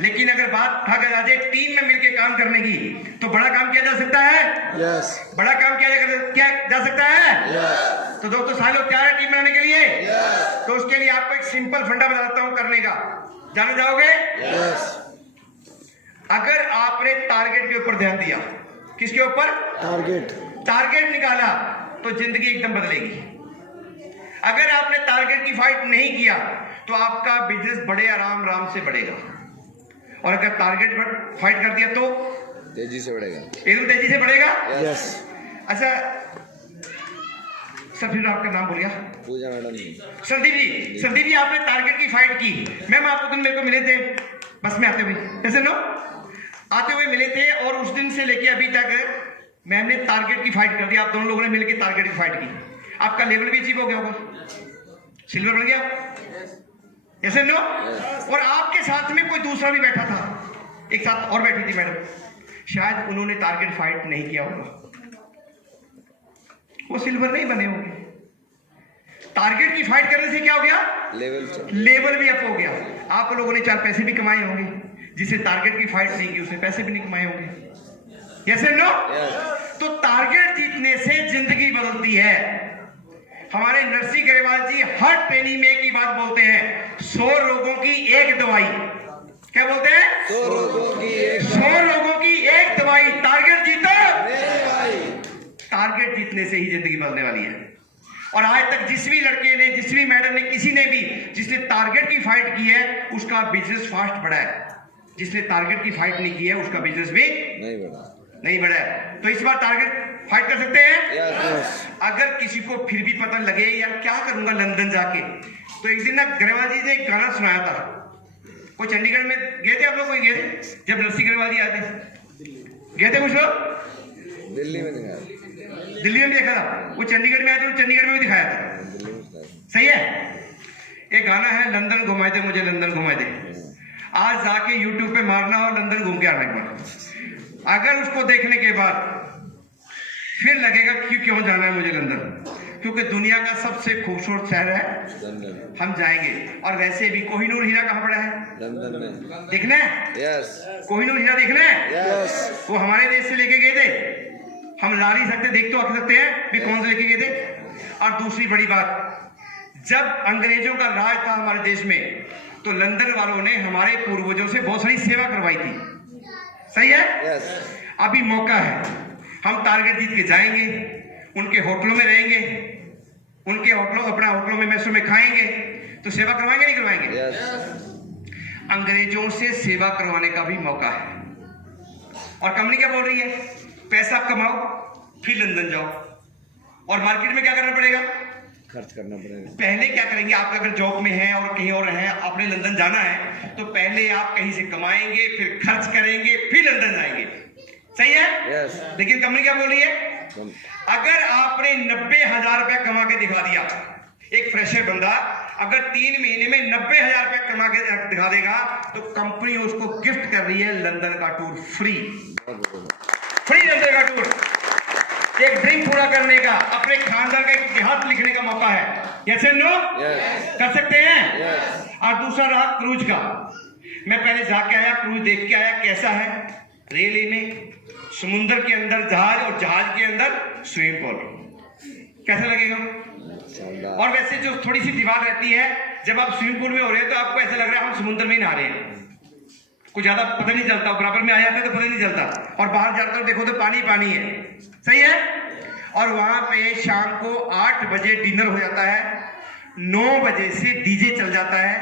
लेकिन अगर बात आ जाए टीम में मिलकर काम करने की, तो बड़ा काम किया जा सकता है। यस। बड़ा काम किया जा सकता है। यस। तो दोस्तों सारे लोग तैयार है टीम बनाने के लिए? यस। तो उसके लिए आपको एक सिंपल फंडा बताता हूं करने का, जाने जाओगे? यस। अगर आपने टारगेट के ऊपर ध्यान दिया, किसके ऊपर? टारगेट निकाला, तो जिंदगी एकदम बदलेगी। अगर आपने टारगेट की फाइट नहीं किया तो आपका बिजनेस बड़े आराम से बढ़ेगा, और अगर टारगेट पर फाइट कर दिया तो तेजी से बढ़ेगा, एकदम तेजी से बढ़ेगा। यस। अच्छा सर, फिर आपका नाम बोल गया? पूजा मैडम। संदीप जी आपने टारगेट की फाइट की। मैम आप दिन मेरे को मिले थे बस में आते हुए, कैसे नो आते हुए मिले थे, और उस दिन से लेके अभी तक मैम ने टारगेट की फाइट कर दी। आप दोनों लोगों ने मिलकर टारगेट की फाइट की, आपका लेवल भी अचीव हो गया होगा, सिल्वर बन गया, ऐसे नो? और आपके साथ में कोई दूसरा भी बैठा था, एक साथ और बैठी थी मैडम, शायद उन्होंने टारगेट फाइट नहीं किया होगा, वो सिल्वर नहीं बने होंगे। टारगेट की फाइट करने से क्या हो गया? लेवल भी अप हो गया। आप लोगों ने 4 पैसे भी कमाए होंगे, जिसे टारगेट की फाइट नहीं की उसने पैसे भी नहीं कमाए होंगे। Yes and no? तो टारगेट जीतने से जिंदगी बदलती है। हमारे नरसिंह ग्रेवाल जी हर ट्रेनिंग में एक ही बात बोलते हैं, 100 रोगों की एक दवाई। क्या बोलते हैं? 100 रोगों की एक दवाई। टारगेट जीतो, टारगेट जीतने से ही जिंदगी बदलने वाली है। और आज तक जिस भी लड़के ने, जिस भी मैडम ने, किसी ने भी जिसने टारगेट की फाइट की है उसका बिजनेस फास्ट बढ़ा है। जिसने टारगेट की फाइट नहीं की है उसका बिजनेस भी नहीं बढ़ा है। तो इस बार टारगेट फाइट कर सकते हैं? यस। अगर किसी को फिर भी पता लगे यार क्या करूंगा लंदन जाके, तो एक दिन ना ग्रेवाल जी ने एक गाना सुनाया था। वो चंडीगढ़ में गए थे, आप लोग कोई गए थे जब नरसिंह ग्रेवाल जी आए थे? गए थे कुछ लोग? दिल्ली में भी देखा था। वो चंडीगढ़ में आए थे, चंडीगढ़ में भी दिखाया था। सही है? एक गाना है, लंदन घुमाए दे मुझे, लंदन घुमाए दे। आज जाके यूट्यूब पे मारना और लंदन घूम के आना एक बार। अगर उसको देखने के बाद फिर लगेगा कि क्यों जाना है मुझे लंदन, क्योंकि दुनिया का सबसे खूबसूरत शहर है, हम जाएंगे। और वैसे भी कोहिनूर हीरा कहाँ पड़ा है? लंदन में। देखना है? यस। कोहिनूर हीरा देखना है? यस। वो हमारे देश से लेके गए थे, हम ला नहीं सकते, देख तो सकते हैं भी कौन से लेके गए थे। और दूसरी बड़ी बात, जब अंग्रेजों का राज था हमारे देश में, तो लंदन वालों ने हमारे पूर्वजों से बहुत सारी सेवा करवाई थी। सही है? यस। अभी मौका है, हम टारगेट जीत के जाएंगे, उनके होटलों में रहेंगे, उनके होटलों में मैसों में खाएंगे, तो सेवा करवाएंगे नहीं करवाएंगे? यस। अंग्रेजों से सेवा करवाने का भी मौका है। और कंपनी क्या बोल रही है? पैसा आप कमाओ फिर लंदन जाओ, और मार्केट में क्या करना पड़ेगा? खर्च करना पड़ेगा। पहले क्या करेंगे? आप अगर जॉब में हैं और कहीं और हैं, आपने लंदन जाना है, तो पहले आप कहीं से कमाएंगे, फिर खर्च करेंगे, फिर लंदन जाएंगे। सही है? यस। लेकिन कंपनी क्या बोल रही है? अगर आपने 90,000 रुपया कमा के दिखा दिया, एक फ्रेशर बंदा अगर 3 महीने में 90,000 रुपया कमा के दिखा देगा, तो कंपनी उसको गिफ्ट कर रही है लंदन का टूर, फ्री लंदन का टूर। एक ड्रीम पूरा करने का, अपने खानदान का एक इतिहास लिखने का मौका है। Yes and no? कर सकते हैं? यस। और दूसरा रहा क्रूज का। मैं पहले जाके आया, क्रूज देख के आया, कैसा है? रेलवे में समुद्र के अंदर जहाज, और जहाज के अंदर स्विमिंग पूल। कैसा लगेगा? और वैसे जो थोड़ी सी दीवार रहती है, जब आप स्विमिंग पूल में हो रहे हैं तो आपको ऐसा लग रहा है हम समुद्र में ही नहा रहे हैं, कुछ ज्यादा पता नहीं चलता। बराबर में आ जाते तो पता नहीं चलता, और बाहर जाकर देखो तो पानी पानी है। सही है? और वहां पे शाम को 8 बजे डिनर हो जाता है, 9 बजे से डीजे चल जाता है,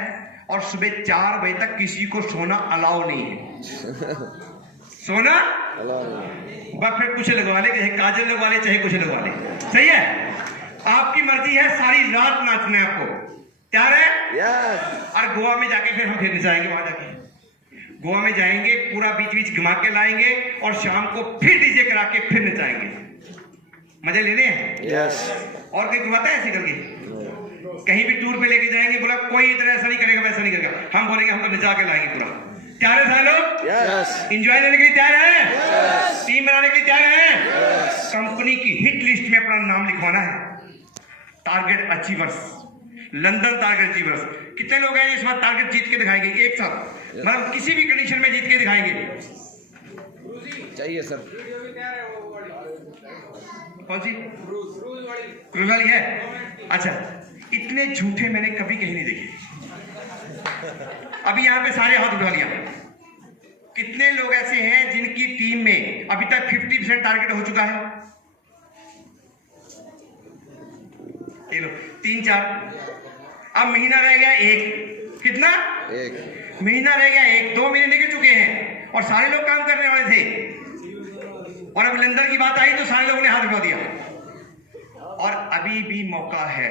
और सुबह 4 बजे तक किसी को सोना अलाउ नहीं है। सोना अल्लाह फिर कुछ लगवा ले, चाहे काजल लगवा ले, चाहे कुछ लगवा ले, सही है। आपकी मर्जी है, सारी रात नाचना है आपको, तैयार है? यस और गोवा में जाके फिर हम फिर नचाएंगे। वहां जाके गोवा में जाएंगे, पूरा बीच बीच घुमा के लाएंगे और शाम को फिर डीजे करा के फिर नचाएंगे। मजे लेने हैं? यस और कोई घुमाता है ऐसे करके? कहीं भी टूर पे लेके जाएंगे, बोला कोई इधर ऐसा नहीं करेगा, वैसा नहीं करेगा, हम बोलेंगे हम तो नचा के लाएंगे पूरा। तैयार है सारे लोग? यस इंजॉय लेने के लिए तैयार है? टीम बनाने के लिए तैयार है? कंपनी की हिट लिस्ट में अपना नाम लिखवाना है। Target achievers, London target achievers. कितने लोग हैं इस बार टारगेट जीत के दिखाएंगे एक साथ? मतलब किसी भी कंडीशन में जीत के दिखाएंगे। चाहिए सर। कौन सी? क्रूज वाली है? अच्छा, इतने झूठे मैंने कभी कहीं नहीं देखे। अभी यहाँ पे सारे हाथ उठा लिया। कितने लोग ऐसे हैं जिनकी टीम में अभी तक 50% टारगेट हो चुका है? ये लो, 3-4। अब महीना रह गया एक। कितना? एक महीना रह गया एक। 2 महीने निकल चुके हैं और सारे लोग काम करने वाले थे, और अब लंदन की बात आई तो सारे लोगों ने हाथ उठा दिया। और अभी भी मौका है,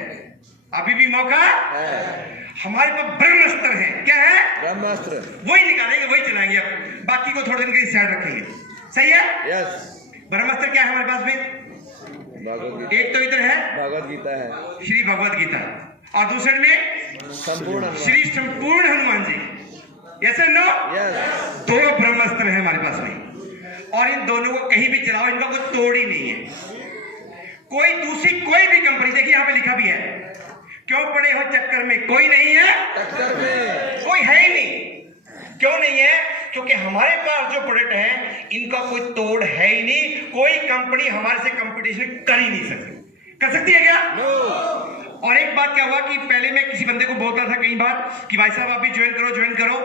अभी भी मौका है। हमारे पास ब्रह्मास्त्र है। क्या है? ब्रह्मास्त्र। वही निकालेंगे, वही चलाएंगे। अब बाकी को थोड़े दिन के लिए साइड रखेंगे, सही है? यस ब्रह्मास्त्र क्या है हमारे पास में? भगवत गीता। एक तो इधर है भगवत गीता है, श्री भगवत गीता, और दूसरे में संपूर्ण श्री संपूर्ण हनुमान जी। यस और नो? यस 2 ब्रह्मास्त्र है हमारे पास में, और इन दोनों को कहीं भी चलाओ, इनका कोई तोड़ ही नहीं है। कोई दूसरी कोई भी कंपनी, देखिए यहाँ पे लिखा भी है, क्यों पड़े हो चक्कर में, कोई नहीं है टक्कर में। कोई है ही नहीं। क्यों नहीं है? क्योंकि हमारे पास जो प्रोडक्ट है इनका कोई तोड़ है ही नहीं। कोई कंपनी हमारे से कंपटीशन कर ही नहीं सकती। कर सकती है क्या? नो। और एक बात क्या हुआ कि पहले मैं किसी बंदे को बोलता था कई बार कि भाई साहब आप भी ज्वाइन करो, ज्वाइन करो,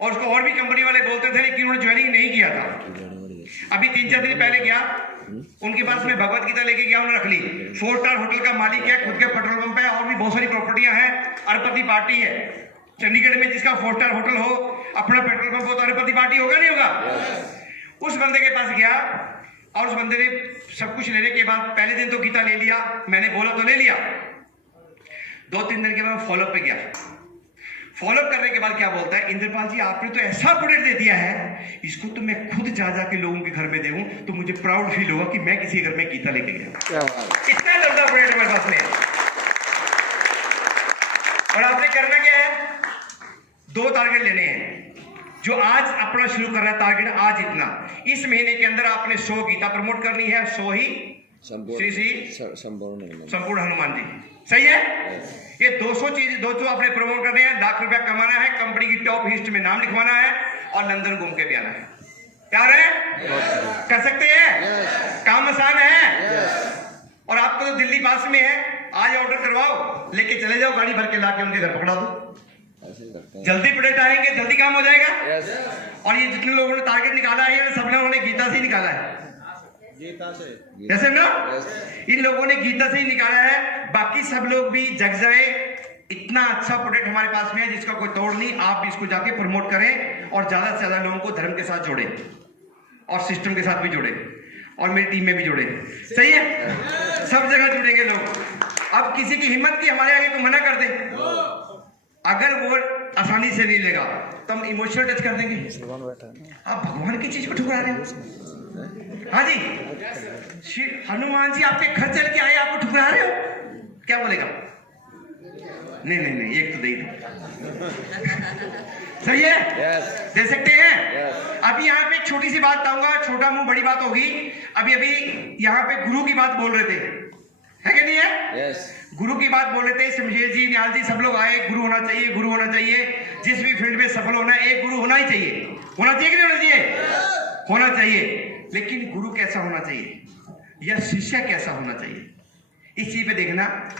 और उसको और भी कंपनी वाले बोलते थे, लेकिन उन्होंने ज्वाइनिंग नहीं किया था। अभी 3-4 दिन पहले गया, उनके पास मैं भगवत गीता लेके गया, उन्होंने रख ली। 4 स्टार होटल का मालिक है, खुद के पेट्रोल पंप है, और भी बहुत सारी प्रॉपर्टियां हैं। अरबपति पार्टी है चंडीगढ़ में, जिसका 4 स्टार होटल हो, अपना पेट्रोल पंप हो, तो अरबपति पार्टी होगा नहीं होगा? उस बंदे के पास गया, और उस बंदे ने सब कुछ लेने के बाद पहले दिन तो गीता ले लिया, मैंने बोला तो ले लिया। 2-3 दिन के बाद फॉलोअप पे गया। फॉलोअप करने के बाद क्या बोलता है, इंद्रपाल जी आपने तो ऐसा प्रोडक्ट दे दिया है, इसको तो मैं खुद जा के लोगों के घर में दूं तो मुझे प्राउड फील होगा कि मैं किसी घर में गीता लेके गया। क्या बात। इतना लंबा प्रोडक्ट हमारे पास में है। और आपने करना क्या है? 2 टारगेट लेने हैं। जो आज अपना शुरू कर रहा है टारगेट, आज इतना, इस महीने के अंदर आपने 100 गीता प्रमोट करनी है, 100 ही संपूर्ण हनुमान जी, सही है? ये 200 चीज 200 आपने प्रमोट करने हैं, लाख रुपया कमाना है, कंपनी की टॉप हिस्ट में नाम लिखवाना है, और लंदन घूम के भी आना है। तैयार है? कर सकते हैं? काम आसान है। और आपको तो दिल्ली पास में है, आज ऑर्डर करवाओ, लेके चले जाओ, गाड़ी भर के लाके उनके घर पकड़ा दो। जल्दी प्रोडक्ट आएंगे, जल्दी काम हो जाएगा। और ये जितने लोगों ने टारगेट निकाला है, सब लोगों ने गीता से ही निकाला है। गीता से। जैसे ना इन लोगों ने गीता से ही निकाला है, बाकी सब लोग भी जग जाए। इतना अच्छा प्रोडक्ट हमारे पास में है जिसका कोई तोड़ नहीं। आप भी इसको जाके प्रमोट करें, और ज्यादा से ज्यादा लोगों को धर्म के साथ जोड़े, और सिस्टम के साथ भी जोड़े, और मेरी टीम में भी जोड़े। सही है? सब जगह जुड़ेंगे लोग। अब किसी की हिम्मत की हमारे आगे को मना कर दे, अगर वो आसानी से नहीं लेगा तो हम इमोशनल टच कर देंगे। आप भगवान की चीज को ठुकरा रहे हो। हाँ जी, हनुमान जी आपके घर चल के आए, आपको ठुकरा रहे हो, क्या बोलेगा? नहीं नहीं नहीं, एक तो दे दो। सही है? दे सकते हैं। अभी यहाँ पे एक छोटी सी बात बताऊंगा, छोटा मुंह बड़ी बात होगी। अभी यहाँ पे गुरु की बात बोल रहे थे, है कि नहीं है? गुरु की बात बोल रहे थे, शमशेर जी, निहाल जी, सब लोग आए, गुरु होना चाहिए, गुरु होना चाहिए। जिस भी फील्ड में सफल होना है, एक गुरु होना ही चाहिए। होना चाहिए कि नहीं होना चाहिए? होना चाहिए। लेकिन गुरु कैसा होना चाहिए, या शिष्य कैसा होना चाहिए, इस चीज पे देखना।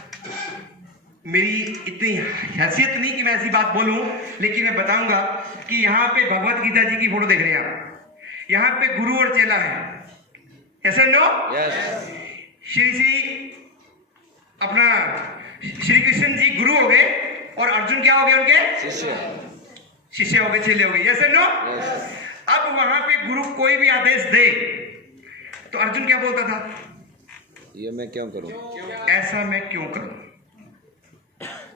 मेरी इतनी हैसियत नहीं कि मैं ऐसी बात बोलूं, लेकिन मैं बताऊंगा कि यहाँ पे भगवत गीता जी की फोटो देख रहे हैं आप, यहाँ पे गुरु और चेला है। ऐसे नो? श्री अपना श्री कृष्ण जी गुरु हो गए, और अर्जुन क्या हो गए? उनके शिष्य हो गए, चेले हो गए। Yes no? अब वहां पे गुरु कोई भी आदेश दे तो अर्जुन क्या बोलता था? ये मैं क्यों करूं? ऐसा मैं क्यों करूं?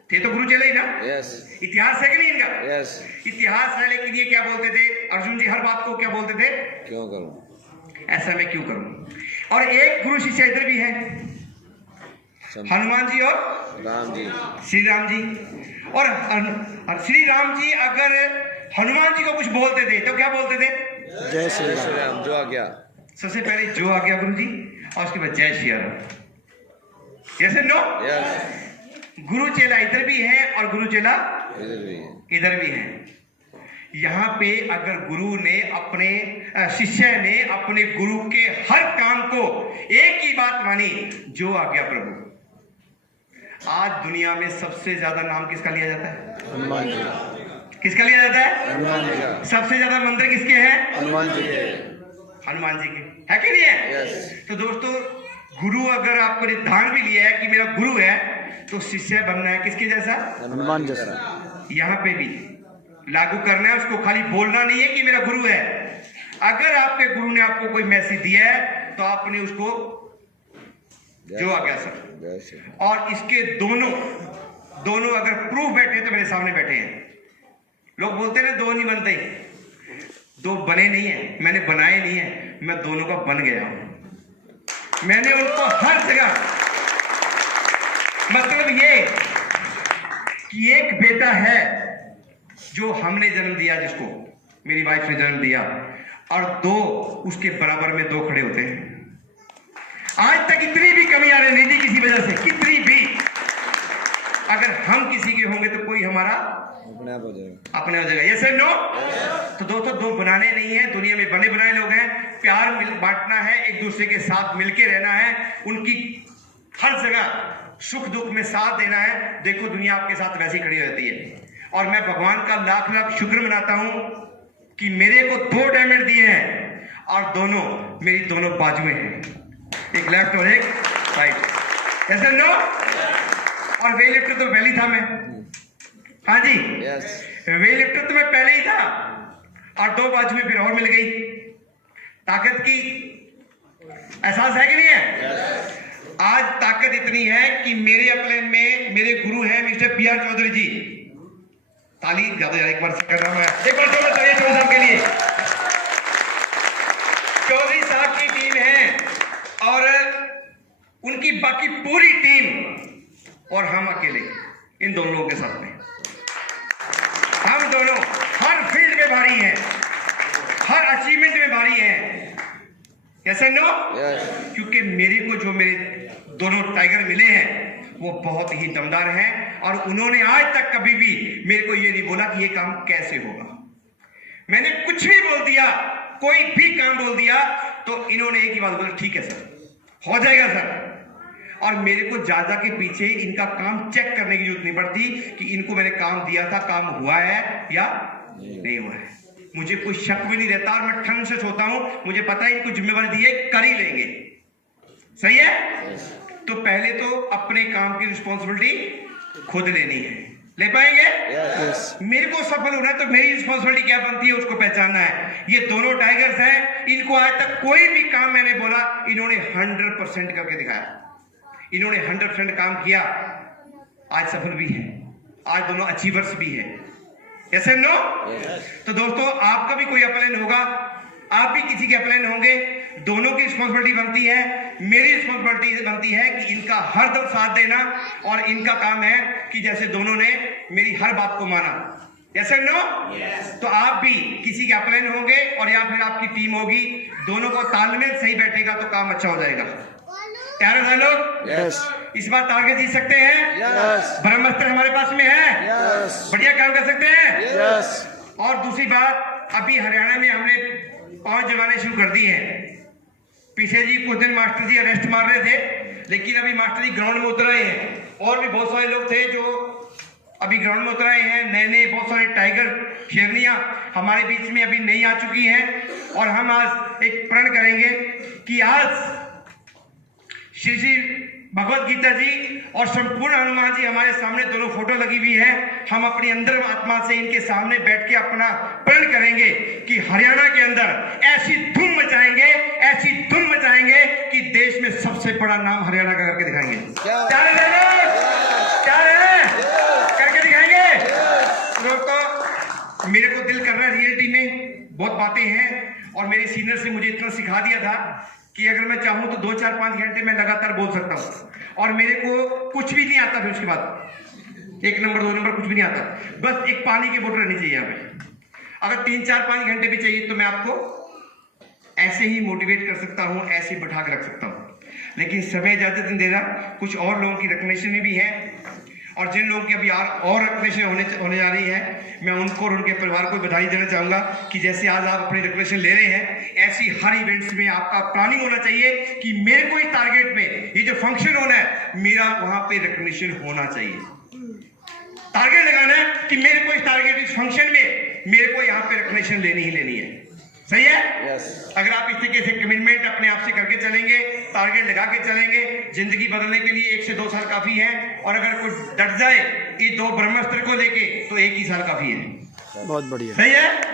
थे तो गुरु चले ही ना। यस इतिहास है कि नहीं इनका? यस। इतिहास है, लेकिन ये क्या बोलते थे अर्जुन जी? हर बात को क्या बोलते थे? क्यों करूं? ऐसा मैं क्यों करूं? और एक गुरु शिष्य इधर भी है, हनुमान जी और राम जी। श्री राम जी। और श्री राम जी अगर हनुमान जी को कुछ बोलते थे तो क्या बोलते थे? जय श्री राम। जो आ गया। सबसे पहले जो आ गया गुरु जी, और उसके बाद जय Shri Ram. Yes and no? Yes. गुरु चेला इधर भी है और गुरु चेला इधर भी है। इधर भी है। यहाँ पे अगर गुरु ने अपने शिष्य ने अपने गुरु के हर काम को एक ही बात मानी, जो आ गया प्रभु। आज दुनिया में सबसे ज्यादा नाम किसका लिया जाता है? हनुमान जी। किसका लिया जाता है? हनुमान जी का। सबसे ज्यादा मंदिर किसके हैं? हनुमान जी के। हनुमान जी के, है कि नहीं है? यस। तो दोस्तों, गुरु अगर आपको निर्धारण भी लिया है कि मेरा गुरु है, तो शिष्य बनना है किसके जैसा? हनुमान जैसा। यहाँ पे भी लागू करना है उसको, खाली बोलना नहीं है कि मेरा गुरु है। अगर आपके गुरु ने आपको कोई मैसेज दिया है तो आपने उसको जो आ गया सर। और इसके दोनों अगर प्रूफ बैठे तो मेरे सामने बैठे हैं। लोग बोलते हैं ना दो नहीं बनते, दो बने नहीं है, मैंने बनाए नहीं है, मैं दोनों का बन गया हूं। मैंने उनको हर जगह, मतलब ये कि एक बेटा है जो हमने जन्म दिया, जिसको मेरी वाइफ ने जन्म दिया, और दो उसके बराबर में दो खड़े होते हैं। आज तक इतनी भी कमी आ रही नहीं थी किसी वजह से, कितनी भी, अगर हम किसी के होंगे तो कोई हमारा अपने आप हो जाएगा। अपने हो जाएगा। ये सर नो? तो दोस्तों, दो बनाने नहीं है, दुनिया में बने बनाए लोग हैं। प्यार बांटना है, एक दूसरे के साथ मिलके रहना है, उनकी हर जगह सुख दुख में साथ देना है। देखो दुनिया आपके साथ वैसी खड़ी रहती है। और मैं भगवान का लाख लाख शुक्र मनाता हूं कि मेरे को दो डायमंड दिए हैं और दोनों मेरी दोनों बाजुएं हैं, एक लेफ्ट और एक राइट। ऐसे नो? और वेट लिफ्टर तो पहले ही था मैं। हाँ जी, वेट लिफ्टर तो मैं पहले ही था, और दो बाजुएं फिर और मिल गई। ताकत की एहसास है कि नहीं है? आज ताकत इतनी है कि मेरे अपने में मेरे गुरु हैं मिस्टर पी आर चौधरी जी। ताली ज्यादा एक बार से कर रहा हूं मैं, एक बार जोर से चौधरी साहब के लिए। चौधरी साहब की टीम है और उनकी बाकी पूरी टीम, और हम अकेले इन दोनों लोगों के साथ में। हम दोनों हर फील्ड में भारी हैं, हर अचीवमेंट में भारी हैं। ऐसे नो? क्योंकि मेरे को जो मेरे दोनों टाइगर मिले हैं वो बहुत ही दमदार हैं, और उन्होंने आज तक कभी भी मेरे को ये नहीं बोला कि ये काम कैसे होगा। मैंने कुछ भी बोल दिया, कोई भी काम बोल दिया, तो इन्होंने एक ही बात बोला, ठीक है सर, हो जाएगा सर। और मेरे को ज्यादा के पीछे इनका काम चेक करने की जरूरत नहीं पड़ती कि इनको मैंने काम दिया था, काम हुआ है या नहीं हुआ है। मुझे कोई शक भी नहीं रहता, और मैं ठंड से सोता हूं, मुझे पता है इनको जिम्मेवारी दी है, कर ही लेंगे। सही है? तो पहले तो अपने काम की रिस्पॉन्सिबिलिटी खुद लेनी है। ले पाएंगे? मेरे को सफल होना है तो मेरी रिस्पॉन्सिबिलिटी क्या बनती है उसको पहचानना है। ये दोनों टाइगर्स हैं, इनको आज तक कोई भी काम मैंने बोला, इन्होंने 100% करके दिखाया। इन्होंने 100% काम किया, आज सफल भी है, आज दोनों अचीवर्स भी है। Yes and no? तो दोस्तों, आपका भी कोई अपलाइन होगा, आप भी किसी के अपलाइन होंगे, दोनों की रिस्पॉन्सिबिलिटी बनती है। मेरी रिस्पॉन्सिबिलिटी बनती है कि इनका हर दम साथ देना, और इनका काम है कि जैसे दोनों ने मेरी हर बात को माना। Yes and no? तो आप भी किसी के अपलाइन होंगे, और या फिर आपकी टीम होगी, दोनों को तालमेल सही बैठेगा तो काम अच्छा हो जाएगा। तैयार है लोग? इस बार टारगेट जीत सकते हैं? ब्रह्मास्त्र हमारे पास में है, बढ़िया काम कर सकते हैं। और दूसरी बात, अभी हरियाणा में हमने 5 जवाने शुरू कर दी हैं। पीछे जी कुछ दिन मास्टर जी अरेस्ट मार रहे थे, लेकिन अभी मास्टर जी ग्राउंड में उतर आए हैं। और भी बहुत सारे लोग थे जो अभी ग्राउंड में उतर आए हैं। नए नए बहुत सारे टाइगर शेरनियां हमारे बीच में अभी नई आ चुकी हैं, और हम आज एक प्रण करेंगे कि आज श्री भगवत गीता जी और संपूर्ण हनुमान जी हमारे सामने दोनों फोटो लगी हुई है। हम अपनी अंदर आत्मा से इनके सामने बैठ के अपना प्रण करेंगे कि हरियाणा के अंदर ऐसी धूम मचाएंगे, ऐसी धूम मचाएंगे कि देश में सबसे बड़ा नाम हरियाणा का करके दिखाएंगे। क्या करके दिखाएंगे। तो मेरे को दिल कर रहा है, रियलिटी में बहुत बातें हैं और मेरे सीनियर से मुझे इतना सिखा दिया था कि अगर मैं चाहूं तो 2-4-5 घंटे में लगातार बोल सकता हूं और मेरे को कुछ भी नहीं आता। फिर उसके बाद 1 नंबर 2 नंबर कुछ भी नहीं आता, बस एक पानी की बोतल रहनी चाहिए यहाँ पे। अगर 3-4-5 घंटे भी चाहिए तो मैं आपको ऐसे ही मोटिवेट कर सकता हूं, ऐसे ही बैठा के रख सकता हूं। लेकिन समय ज्यादा दिन दे रहा, कुछ और लोगों की रिकग्निशन में भी है और जिन लोगों की अभी और रिकग्निशन होने जा रही है, मैं उनको और उनके परिवार को बधाई देना चाहूंगा कि जैसे आज आप अपनी रिकग्निशन ले रहे हैं, ऐसी हर इवेंट्स में आपका प्लानिंग होना चाहिए कि मेरे को इस टारगेट में ये जो फंक्शन होना है, मेरा वहां पे रिकग्निशन होना चाहिए। टारगेट लगाना है कि मेरे को इस टारगेट, इस फंक्शन में मेरे को यहाँ पे रिकग्निशन लेनी ही लेनी है। सही है? यस। अगर आप इस तरीके से कमिटमेंट अपने आप से करके चलेंगे, टारगेट लगा के चलेंगे, जिंदगी बदलने के लिए 1 से 2 साल काफी है। और अगर कोई डट जाए ये 2 ब्रह्मास्त्र को लेके तो 1 ही साल काफी है। बहुत बढ़िया। सही है?